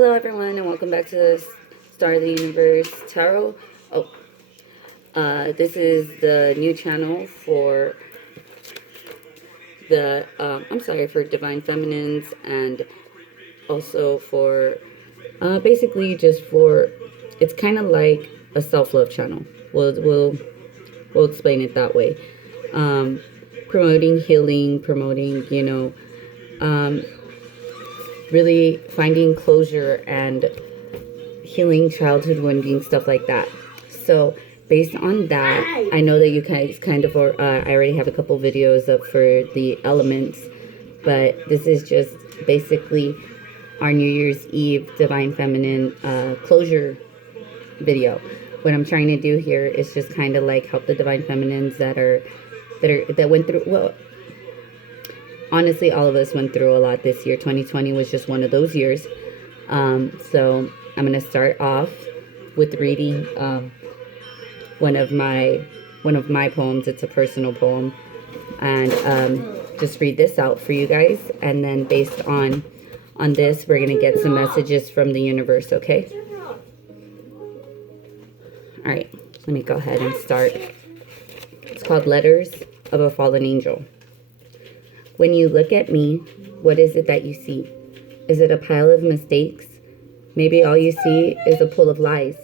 Hello everyone and welcome back to the Star of the Universe Tarot. This is the new channel for the, for Divine Feminines, and also for, basically just for, it's kind of like a self-love channel. We'll explain it that way. Promoting healing, promoting, really finding closure and healing childhood wounding, stuff like that. So based on that, I know that you guys kind of, I already have a couple videos up for the elements, but this is just basically our New Year's Eve Divine Feminine closure video. What I'm trying to do here is just kind of like help the Divine Feminines that went through, well, honestly, all of us went through a lot this year. 2020 was just one of those years. So I'm going to start off with reading one of my poems. It's a personal poem. And just read this out for you guys. And then based on this, we're going to get some messages from the universe, okay? All right, let me go ahead and start. It's called Letters of a Fallen Angel. When you look at me, what is it that you see? Is it a pile of mistakes? Maybe all you see is a pool of lies.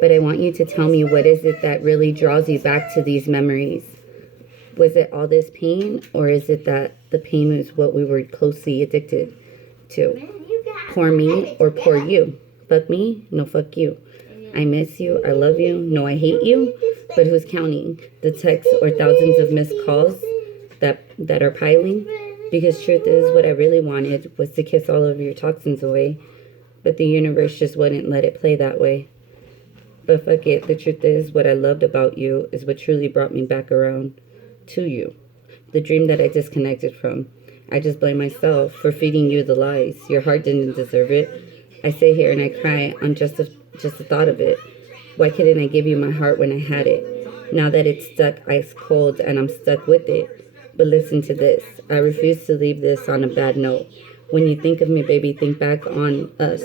But I want you to tell me, what is it that really draws you back to these memories? Was it all this pain, or is it that the pain is what we were closely addicted to? Poor me or poor you? Fuck me? No, fuck you. I miss you. I love you. No, I hate you. But who's counting? The texts or thousands of missed calls that are piling? Because truth is, what I really wanted was to kiss all of your toxins away, but the universe just wouldn't let it play that way. But fuck it, the truth is, what I loved about you is what truly brought me back around to you. The dream that I disconnected from. I just blame myself for feeding you the lies. Your heart didn't deserve it. I sit here and I cry on just the thought of it. Why couldn't I give you my heart when I had it? Now that it's stuck ice cold and I'm stuck with it. But listen to this. I refuse to leave this on a bad note. When you think of me, baby, think back on us.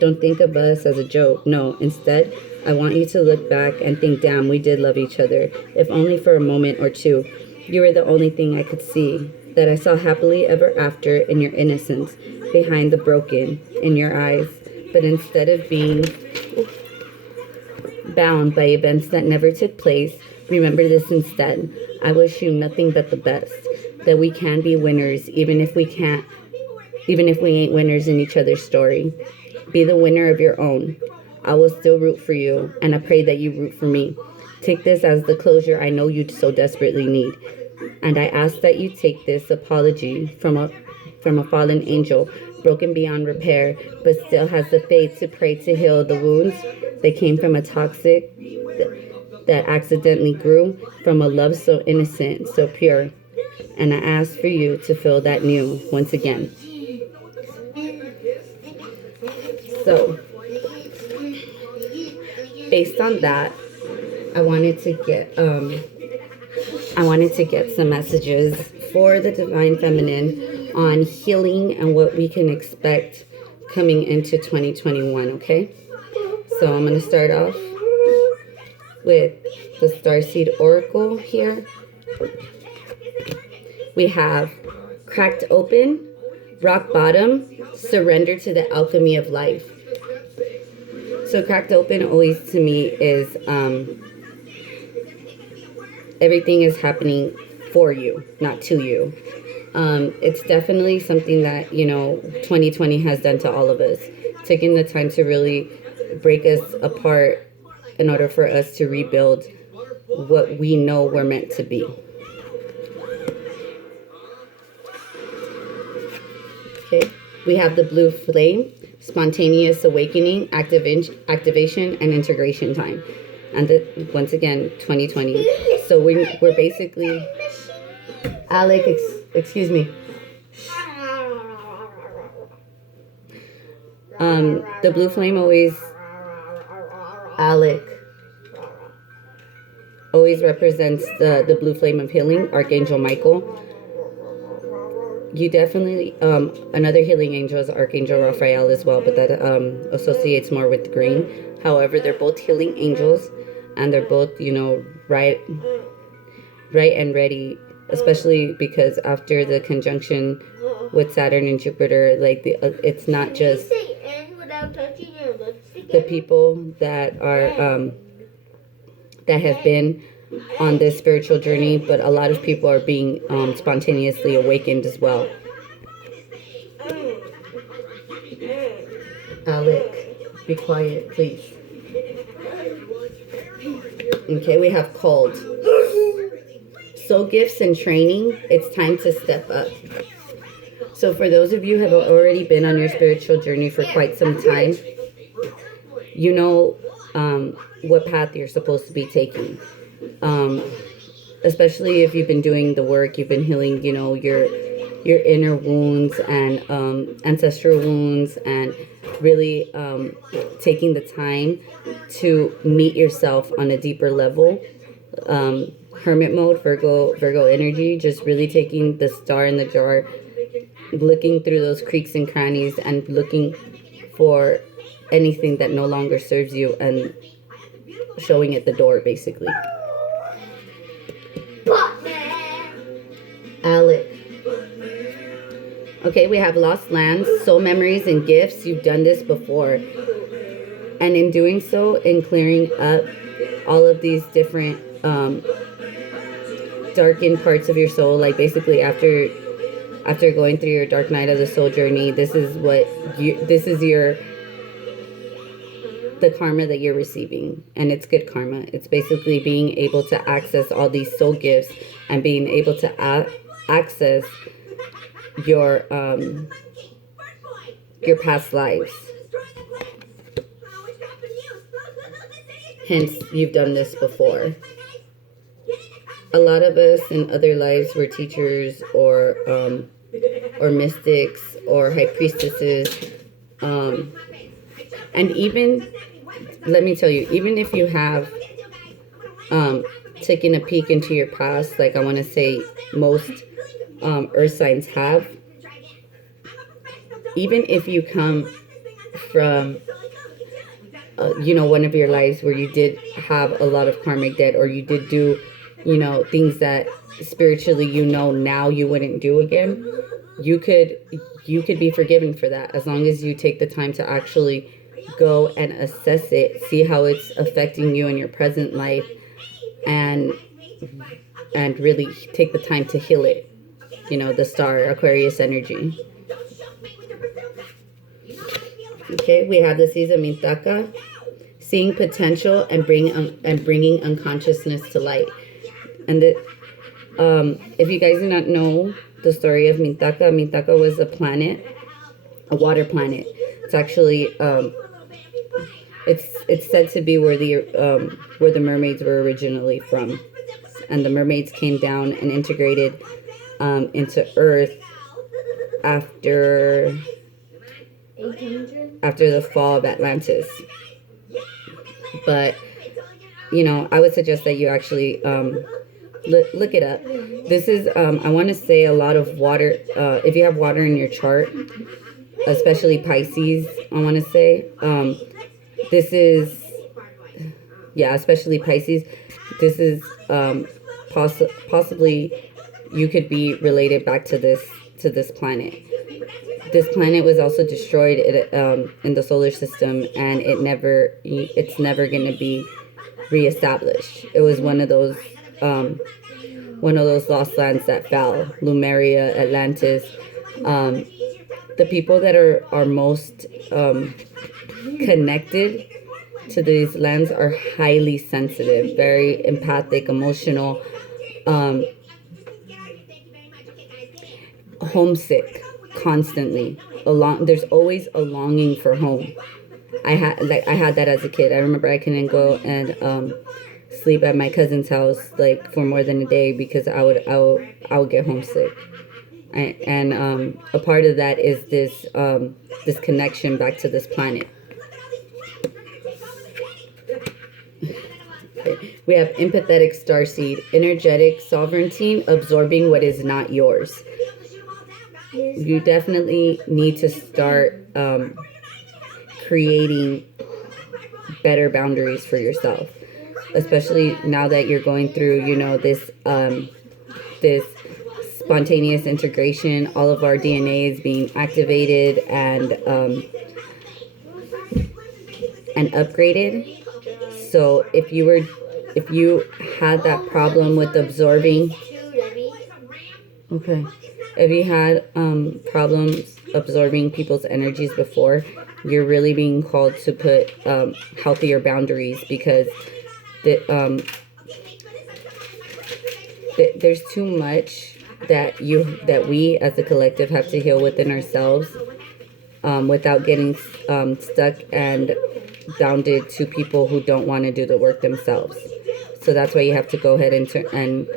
Don't think of us as a joke. No, instead, I want you to look back and think, damn, we did love each other. If only for a moment or two. You were the only thing I could see. That I saw happily ever after in your innocence. Behind the broken in your eyes. But instead of being bound by events that never took place, remember this instead. I wish you nothing but the best. That we can be winners, even if we ain't winners in each other's story. Be the winner of your own. I will still root for you, and I pray that you root for me. Take this as the closure I know you so desperately need. And I ask that you take this apology from a fallen angel, broken beyond repair, but still has the faith to pray to heal the wounds that came from a toxic that accidentally grew from a love so innocent, so pure. And I ask for you to feel that new once again. So, based on that, I wanted to get some messages for the Divine Feminine on healing and what we can expect coming into 2021, okay? So I'm going to start off with the Starseed Oracle here. We have cracked open, rock bottom, surrender to the alchemy of life. So cracked open always to me is everything is happening for you, not to you. It's definitely something that, 2020 has done to all of us. Taking the time to really break us apart in order for us to rebuild what we know we're meant to be. Okay, we have the blue flame, spontaneous awakening, activation, and integration time. And once again, 2020. So we're basically, Alec, excuse me. The blue flame always represents the blue flame of healing, Archangel Michael. you definitely, another healing angel is Archangel Raphael as well, but that associates more with green. However, they're both healing angels, and they're both, you know, right and ready, especially because after the conjunction with Saturn and Jupiter, like it's not just the people that are that have been on this spiritual journey, but a lot of people are being spontaneously awakened as well. Alec, be quiet, please. Okay, we have called. Soul gifts and training, it's time to step up. So for those of you who have already been on your spiritual journey for quite some time, you know what path you're supposed to be taking. Especially if you've been doing the work, you've been healing, you know, your inner wounds and ancestral wounds, and really taking the time to meet yourself on a deeper level. Hermit mode, Virgo energy, just really taking the star in the jar, looking through those creaks and crannies and looking for anything that no longer serves you and showing it the door, basically. Alec. Okay, we have lost lands, soul memories, and gifts. You've done this before. And in doing so, in clearing up all of these different darkened parts of your soul, like basically after going through your dark night of the soul journey, this is the karma that you're receiving, and it's good karma. It's basically being able to access all these soul gifts and being able to access your past lives. Hence, you've done this before. A lot of us in other lives were teachers or mystics or high priestesses, and even, let me tell you, even if you have taken a peek into your past, like I want to say most earth signs have, even if you come from you know, one of your lives where you did have a lot of karmic debt, or you did do, you know, things that spiritually, you know, now you wouldn't do again, you could be forgiven for that, as long as you take the time to actually go and assess it, see how it's affecting you in your present life, and really take the time to heal it. You know, the star Aquarius energy. Okay, we have the Sisa Mintaka, seeing potential and bringing unconsciousness to light. And if you guys do not know the story of Mintaka was a planet, a water planet. It's actually it's said to be where the mermaids were originally from, and the mermaids came down and integrated into Earth after the fall of Atlantis. But you know, I would suggest that you actually look it up. This is I want to say a lot of water. If you have water in your chart, especially Pisces, I want to say this is, yeah, especially Pisces. This is possibly you could be related back to this planet. This planet was also destroyed in the solar system, and it's never going to be reestablished. It was one of those lost lands that fell. Lemuria, Atlantis. The people that are most connected to these lands are highly sensitive, very empathic, emotional, homesick constantly. There's always a longing for home. I had that as a kid. I remember I couldn't go and sleep at my cousin's house like for more than a day because I would get homesick. And a part of that is this connection back to this planet. Okay. We have empathetic starseed, energetic sovereignty, absorbing what is not yours. you definitely need to start creating better boundaries for yourself, especially now that you're going through, you know, this spontaneous integration. All of our DNA is being activated and upgraded. So if you had that problem with absorbing, okay, if you had problems absorbing people's energies before, you're really being called to put healthier boundaries, because there's too much that we as a collective have to heal within ourselves, without getting stuck and bounded to people who don't want to do the work themselves. So that's why you have to go ahead and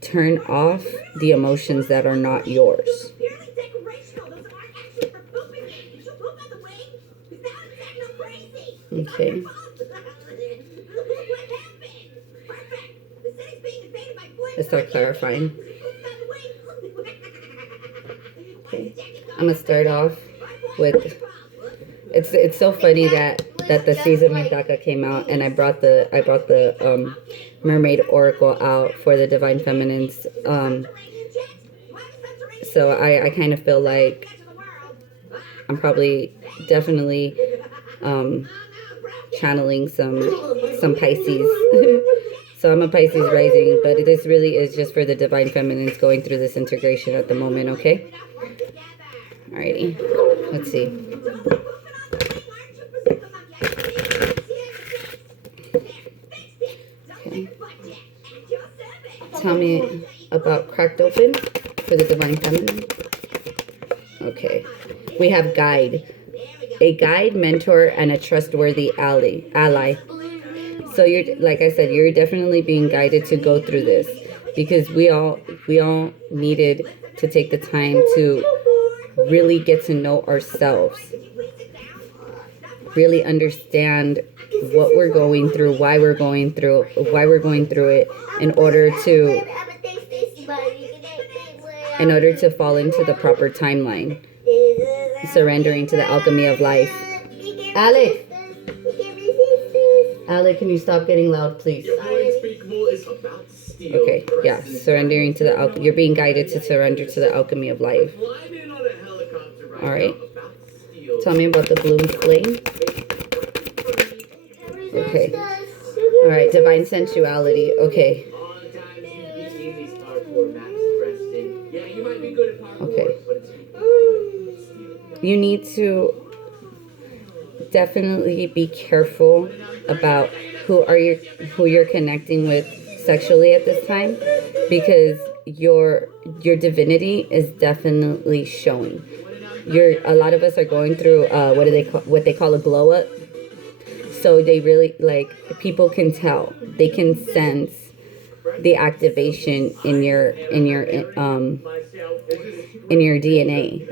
turn off the emotions that are not yours. Okay. Let's start clarifying. Okay. I'm gonna start off with, it's so funny that the season Mitaka came out, and I brought the Mermaid Oracle out for the Divine Feminines. So I kind of feel like I'm probably definitely channeling some Pisces. So I'm a Pisces rising, but this really is just for the Divine Feminines going through this integration at the moment, okay? Alrighty, let's see. Okay. Tell me about Cracked Open for the Divine Feminine. Okay. We have guide. A guide, mentor, and a trustworthy ally. So you're, like I said, you're definitely being guided to go through this, because we all needed to take the time to really get to know ourselves, really understand what we're going through, why we're going through it, in order to fall into the proper timeline, surrendering to the alchemy of life. Alec, can you stop getting loud, please? Okay, yeah, surrendering to the you're being guided to surrender to the alchemy of life. All right. Tell me about the bloom flame. Okay. All right, divine sensuality. Okay. Okay. You need to definitely be careful about who you're connecting with sexually at this time, because your divinity is definitely showing. A lot of us are going through what they call a glow up. So they really, like, people can tell, they can sense the activation in your DNA,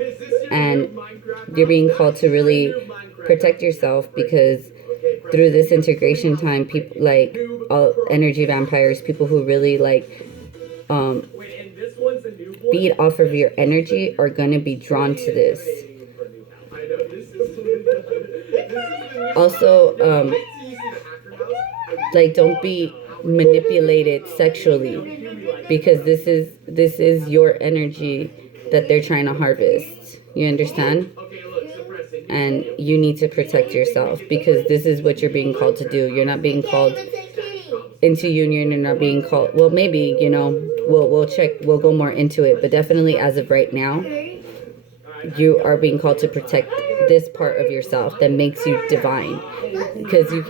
and you're being called to really protect yourself, because through this integration time, people like all energy vampires, people who really like feed off of your energy, are going to be drawn to this. Also, like, don't be manipulated sexually, because this is your energy that they're trying to harvest. You understand? And you need to protect yourself, because this is what you're being called to do. You're not being called into union. You're not being called, well, maybe, you know, we'll check, we'll go more into it, but definitely as of right now, you are being called to protect this part of yourself that makes you divine, because you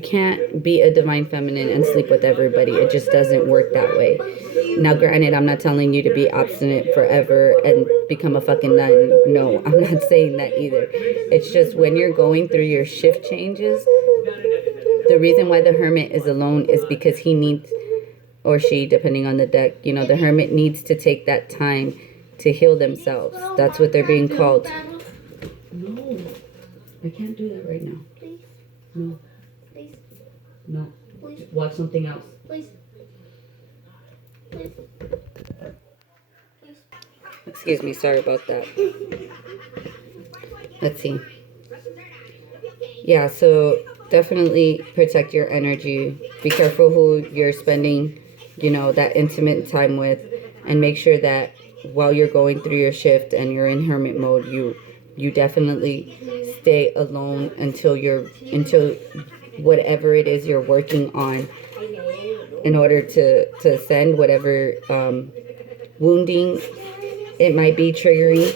can't be a divine feminine and sleep with everybody. It just doesn't work that way. Now, granted, I'm not telling you to be obstinate forever and become a fucking nun. No, I'm not saying that either. It's just when you're going through your shift changes, the reason why the hermit is alone is because he needs, or she, depending on the deck, you know, the hermit needs to take that time to heal themselves. That's what they're being called. No, I can't do that right now. Please. No. Please. No. Please. Watch something else. Please. Please. Excuse me, sorry about that. Let's see. Yeah, so definitely protect your energy. Be careful who you're spending, that intimate time with, and make sure that while you're going through your shift and you're in hermit mode, you definitely stay alone until whatever it is you're working on, in order to send whatever wounding it might be triggering,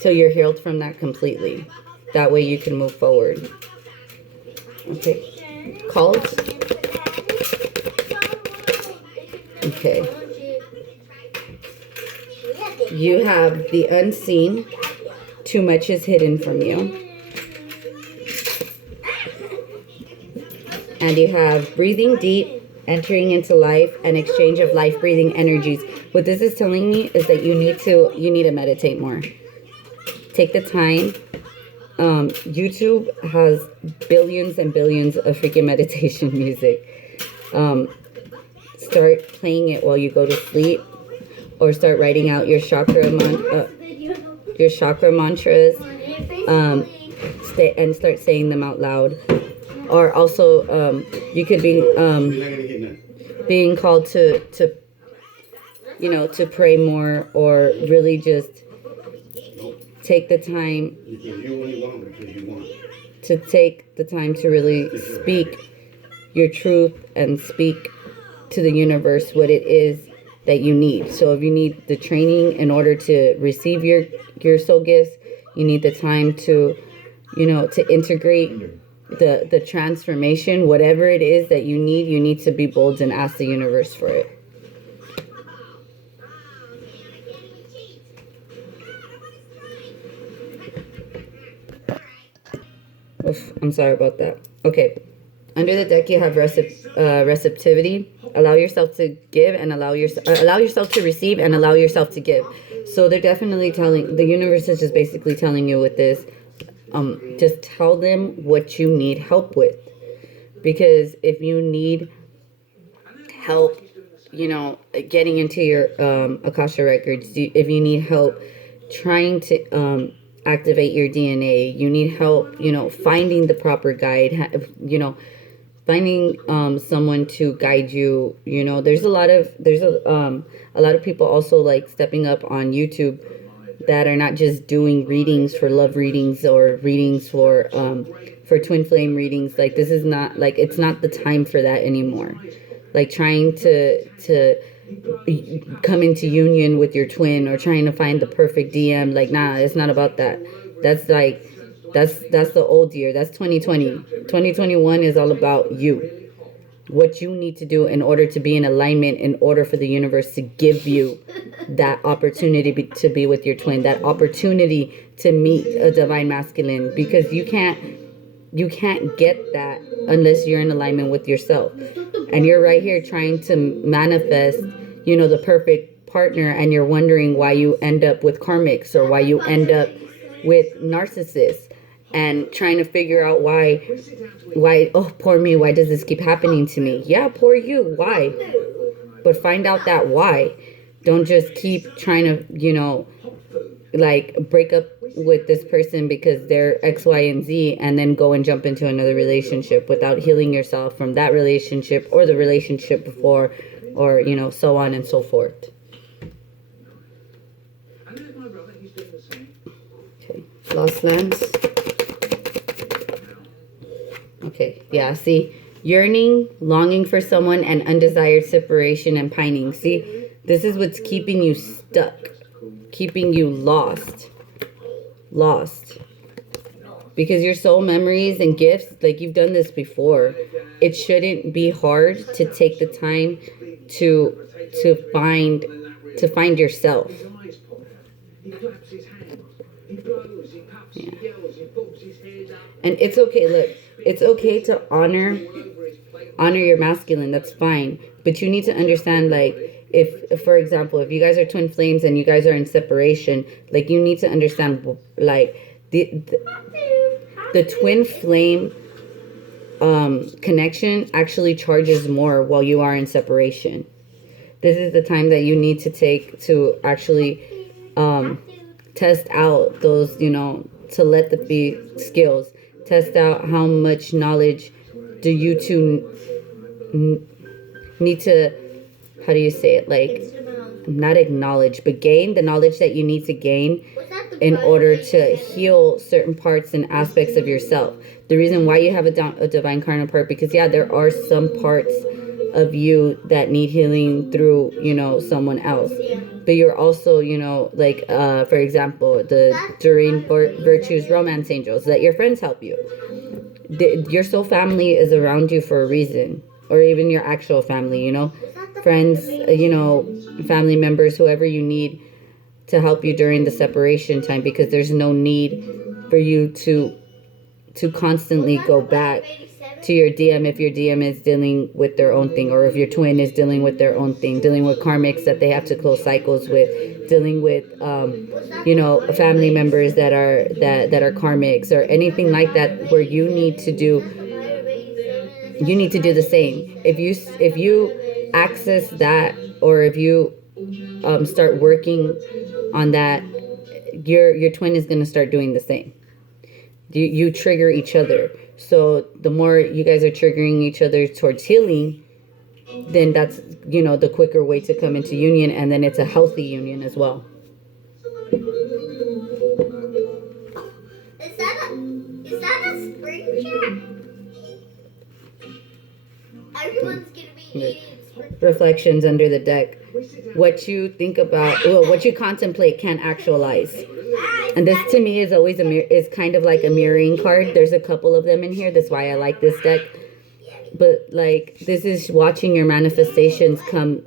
till you're healed from that completely. That way you can move forward. Okay. Calls. Okay. You have the unseen. Too much is hidden from you. And you have breathing deep, entering into life, and exchange of life-breathing energies. What this is telling me is that you need to meditate more. Take the time. YouTube has billions and billions of freaking meditation music. Start playing it while you go to sleep, or start writing out your chakra mantras. And start saying them out loud. Or also, you could be being called to pray more, or really just take the time to really speak your truth and speak to the universe what it is that you need. So if you need the training in order to receive your soul gifts, you need the time to integrate the transformation, whatever it is that you need to be bold and ask the universe for it. Oof, I'm sorry about that. Okay. Under the deck, you have receptivity. Allow yourself to give, and allow yourself to receive, and allow yourself to give. So they're definitely the universe is just basically telling you with this, just tell them what you need help with. Because if you need help, getting into your Akasha records, if you need help trying to activate your DNA, you need help, finding the proper guide, finding someone to guide you. There's a lot of people also like stepping up on YouTube that are not just doing readings for love readings, or readings for twin flame readings. Like, this is not, like, it's not the time for that anymore. Like, trying to come into union with your twin, or trying to find the perfect DM. Like, nah, it's not about that. That's like, that's the old year. That's 2020. 2021 is all about you. What you need to do in order to be in alignment, in order for the universe to give you that opportunity to be with your twin, that opportunity to meet a divine masculine, because you can't get that unless you're in alignment with yourself. And you're right here trying to manifest, the perfect partner, and you're wondering why you end up with karmics, or why you end up with narcissists, and trying to figure out why, oh, poor me, why does this keep happening to me? Yeah, poor you, why? But find out that why. Don't just keep trying to, like, break up with this person because they're X, Y, and Z, and then go and jump into another relationship without healing yourself from that relationship or the relationship before, or, so on and so forth. Okay, lost lands. Okay, yeah, see, yearning, longing for someone, and undesired separation and pining. See, this is what's keeping you stuck, keeping you lost. Because your soul memories and gifts, like, you've done this before. It shouldn't be hard to take the time to find yourself. Yeah. And it's okay, look, it's okay to honor your masculine, that's fine. But you need to understand, like, if for example, if you guys are twin flames and you guys are in separation, like, you need to understand, like, the twin flame connection actually charges more while you are in separation. This is the time that you need to take to actually test out those, telepathy skills. Test out how much knowledge do you two need to, how do you say it, like, not acknowledge, but gain the knowledge that you need to gain in order to heal certain parts and aspects of yourself. The reason why you have a divine counterpart, because there are some parts of you that need healing through, someone else. But you're also, like, for example, the Doreen Virtues romance angels, that your friends help you. Your soul family is around you for a reason, or even your actual family, friends, family members, whoever you need to help you during the separation time, because there's no need for you to constantly go back to your DM if your DM is dealing with their own thing, or if your twin is dealing with their own thing, dealing with karmics that they have to close cycles with, dealing with family members that are karmics, or anything like that, where you need to do the same. If you access that, or if you start working on that, your twin is going to start doing the same. You trigger each other. So the more you guys are triggering each other towards healing, then that's, the quicker way to come into union, and then it's a healthy union as well. Is that a spring chat? Everyone's gonna be eating spring. Reflections under the deck. What you think about, what you contemplate can't actualize. And this to me is always is kind of like a mirroring card. There's a couple of them in here. That's why I like this deck. But like, this is watching your manifestations come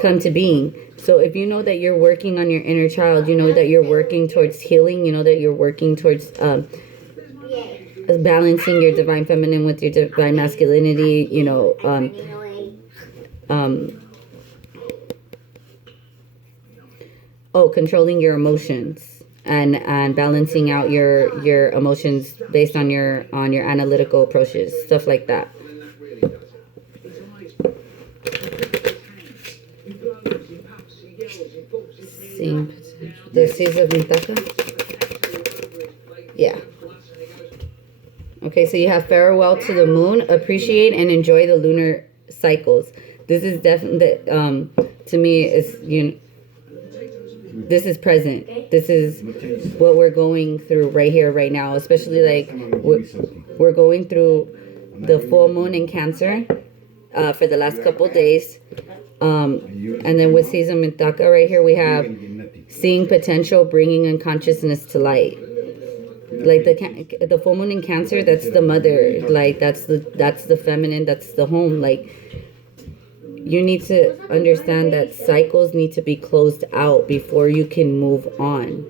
to being. So if you know that you're working on your inner child, you know that you're working towards healing, you know that you're working towards balancing your divine feminine with your divine masculinity, controlling your emotions. And balancing out your emotions based on your analytical approaches, stuff like that. The Seas of Mintaka? Yeah. Okay, so you have farewell to the moon. Appreciate and enjoy the lunar cycles. This is definitely, to me, is, this is present. This is what we're going through right here, right now. Especially like we're going through the full moon in Cancer for the last couple days. And then with Season Mintaka right here, we have seeing potential, bringing unconsciousness to light. Like the full moon in Cancer, that's the mother. Like that's the feminine. That's the home. Like, you need to understand that cycles need to be closed out before you can move on.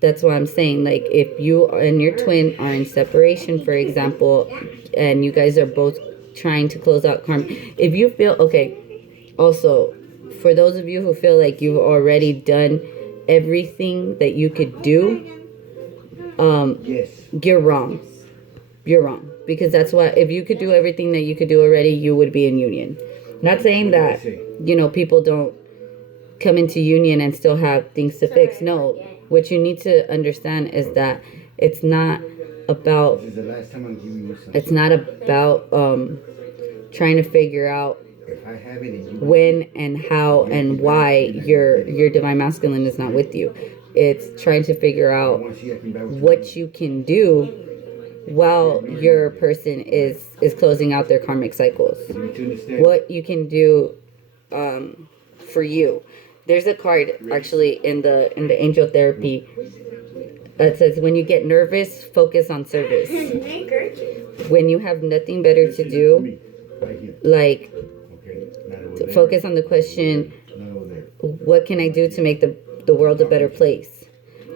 That's what I'm saying. Like, if you and your twin are in separation, for example, and you guys are both trying to close out karma. If you feel, also, for those of you who feel like you've already done everything that you could do, you're wrong. You're wrong. Because that's why, if you could do everything that you could do already, you would be in union. Not saying that, people don't come into union and still have things to fix. No, what you need to understand is that it's not about trying to figure out when and how and why your divine masculine is not with you. It's trying to figure out what you can do while your person is closing out their karmic cycles. What you can do for you. There's a card actually in the angel therapy that says, when you get nervous, focus on service. When you have nothing better to do, like, focus on the question, what can I do to make the world a better place?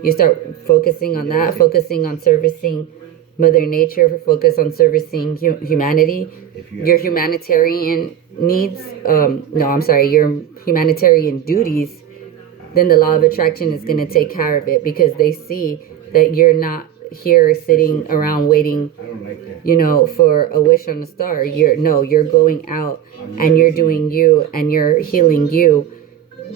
You start focusing on that, focusing on servicing Mother Nature, focus on servicing humanity, your humanitarian needs, your humanitarian duties, then the law of attraction is going to take care of it, because they see that you're not here sitting around waiting, for a wish on a star. You're going out and you're doing you, and you're healing you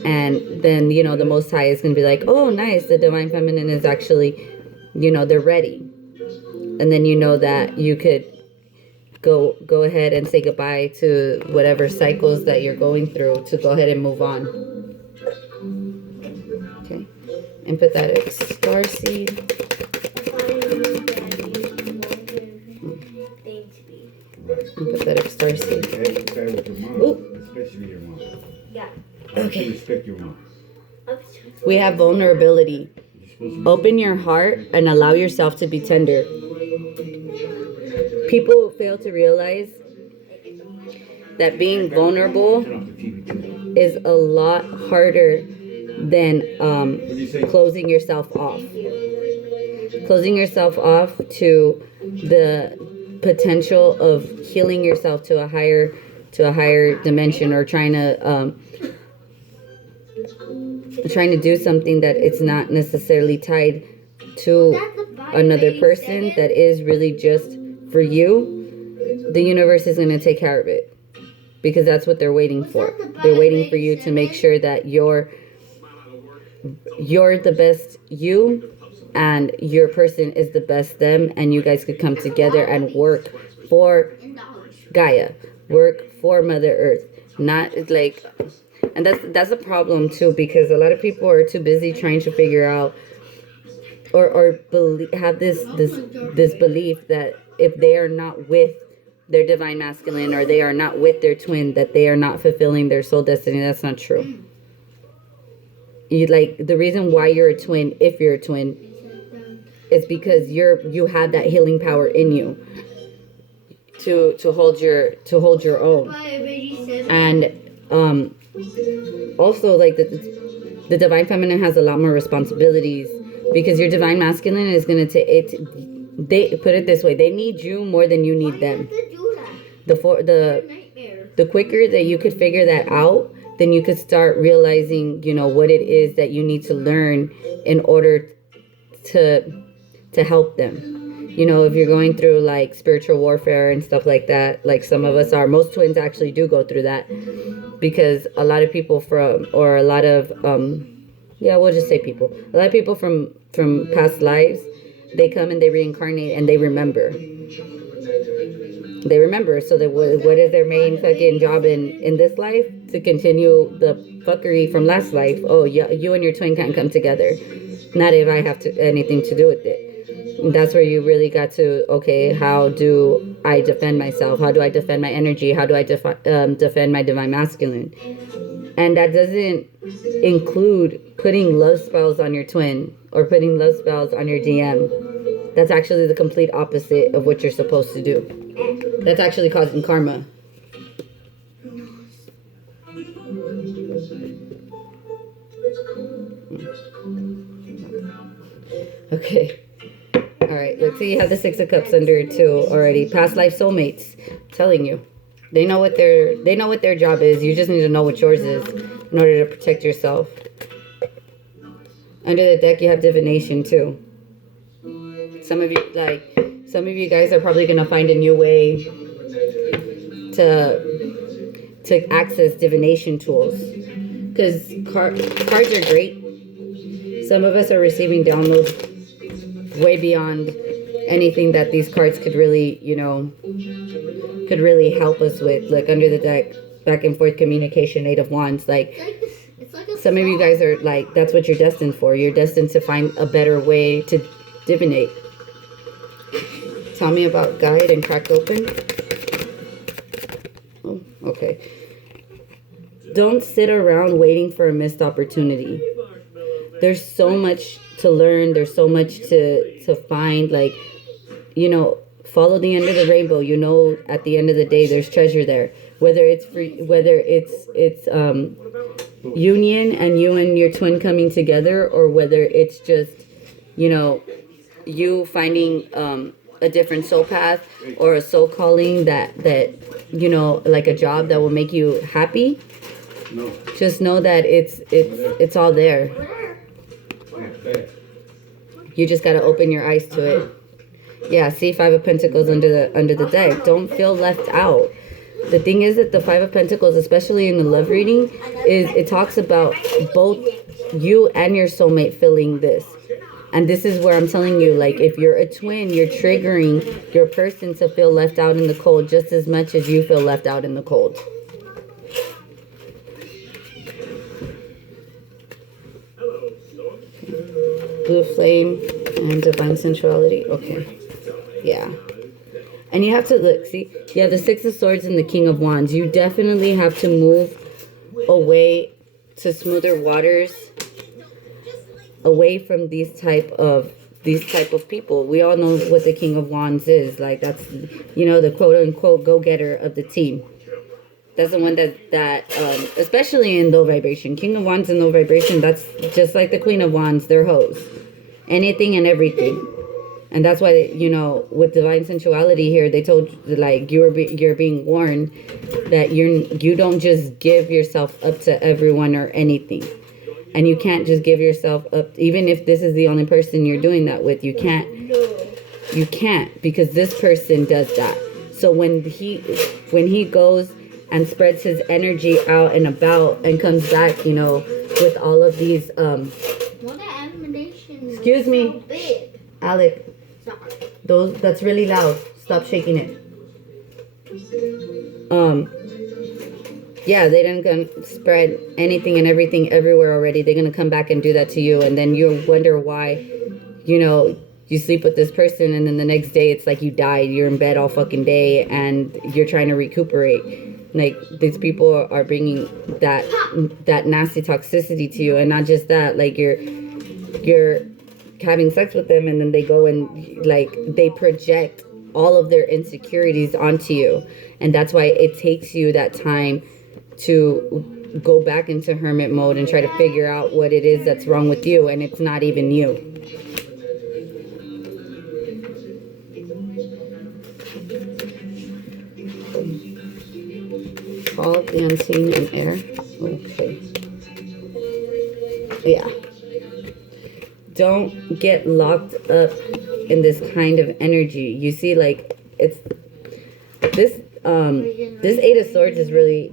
And then, you know, the Most High is going to be like, oh, nice, the Divine Feminine is actually, you know, they're ready. And then you know that you could go ahead and say goodbye to whatever cycles that you're going through to go ahead and move on. Okay. Empathetic star seed. Empathetic star seed. Especially your mom. Yeah. Okay. Respect your mom. We have vulnerability. Open your heart and allow yourself to be tender. People fail to realize that being vulnerable is a lot harder than closing yourself off. Closing yourself off to the potential of healing yourself to a higher dimension, or trying to do something that it's not necessarily tied to another person, that is really just for you. The universe is going to take care of it, because that's what they're waiting for. They're waiting for you to make sure that you're the best you, and your person is the best them, and you guys could come together and work for Gaia, work for Mother Earth. Not like, and that's a problem too, because a lot of people are too busy trying to figure out or have this belief that if they are not with their divine masculine, or they are not with their twin, that they are not fulfilling their soul destiny. That's not true. You, like, the reason why you're a twin, if you're a twin, is because you have that healing power in you to hold your own. And also, like, the divine feminine has a lot more responsibilities, because your divine masculine is going to take it. They put it this way: they need you more than you need them. The quicker that you could figure that out, then you could start realizing, you know, what it is that you need to learn in order to help them. You know, if you're going through like spiritual warfare and stuff like that, like some of us are, most twins actually do go through that, because a lot of people a lot of people from past lives, they come and they reincarnate and they remember. So that what is their main fucking job in this life? To continue the fuckery from last life. Oh, yeah, you and your twin can't come together. Not if I have anything to do with it. And that's where you really got to, okay, how do I defend myself? How do I defend my energy? How do I defend my divine masculine? And that doesn't include putting love spells on your twin or putting love spells on your DM. That's actually the complete opposite of what you're supposed to do. That's actually causing karma. Okay. All right. Let's see. You have the Six of Cups under too already. Past life soulmates. I'm telling you, they know what their job is. You just need to know what yours is in order to protect yourself. Under the deck, you have divination too. Some of you guys are probably gonna find a new way to access divination tools, because cards are great. Some of us are receiving downloads way beyond anything that these cards could really, could really help us with. Like under the deck, back and forth communication, Eight of Wands. Like some of you guys are like, that's what you're destined for. You're destined to find a better way to divinate. Tell me about guide and crack open. Oh, okay. Don't sit around waiting for a missed opportunity. There's so much to learn. There's so much to find. Like, follow the end of the rainbow. At the end of the day, there's treasure there. Whether it's union and you and your twin coming together, or whether it's just, you finding a different soul path or a soul calling that like a job that will make you happy. No. Just know that it's all there. You just got to open your eyes to it. Yeah, see, Five of Pentacles under the deck. Don't feel left out. The thing is that the Five of Pentacles, especially in the love reading, is it talks about both you and your soulmate feeling this. And this is where I'm telling you, like, if you're a twin, you're triggering your person to feel left out in the cold just as much as you feel left out in the cold. Blue flame and divine sensuality. Okay. Yeah. And you have to look, see? Yeah, the Six of Swords and the King of Wands. You definitely have to move away to smoother waters, away from these type of people. We all know what the King of Wands is. Like, that's, you know, the quote-unquote go-getter of the team. That's the one that especially in low vibration. King of Wands and low vibration, that's just like the Queen of Wands. They're hoes. Anything and everything. And that's why, you know, with divine sensuality here, they told you, like, you're being warned that you don't just give yourself up to everyone or anything. And you can't just give yourself up, even if this is the only person you're doing that with. You can't, because this person does that. So when he goes and spreads his energy out and about and comes back, you know, with all of these, excuse me, Alec, that's really loud. Stop shaking it. Yeah, they didn't gonna spread anything and everything everywhere already. They're gonna come back and do that to you, and then you wonder why, you know, you sleep with this person, and then the next day it's like you died. You're in bed all fucking day, and you're trying to recuperate. Like, these people are bringing that nasty toxicity to you, and not just that. Like, you're having sex with them, and then they go and, like, they project all of their insecurities onto you, and that's why it takes you that time to go back into hermit mode and try to figure out what it is that's wrong with you, and it's not even you. Fog, the unseen, and air. Okay. Yeah. Don't get locked up in this kind of energy. You see, like, it's this Eight of Swords is really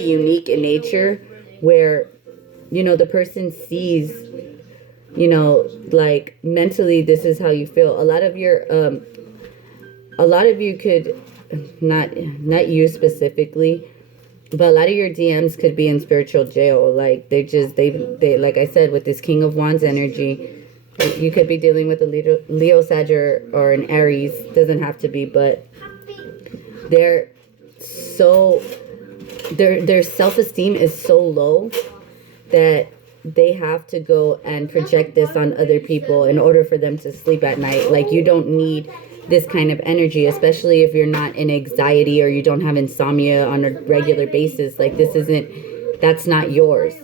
unique in nature, where, you know, the person sees, you know, like, mentally this is how you feel. A lot of you could, not you specifically, but a lot of your DMs could be in spiritual jail. Like, they like I said, with this King of Wands energy, you could be dealing with a Leo, Sag, or an Aries. Doesn't have to be, but their self-esteem is so low that they have to go and project this on other people in order for them to sleep at night. Like, you don't need this kind of energy, especially if you're not in anxiety or you don't have insomnia on a regular basis. Like, that's not yours.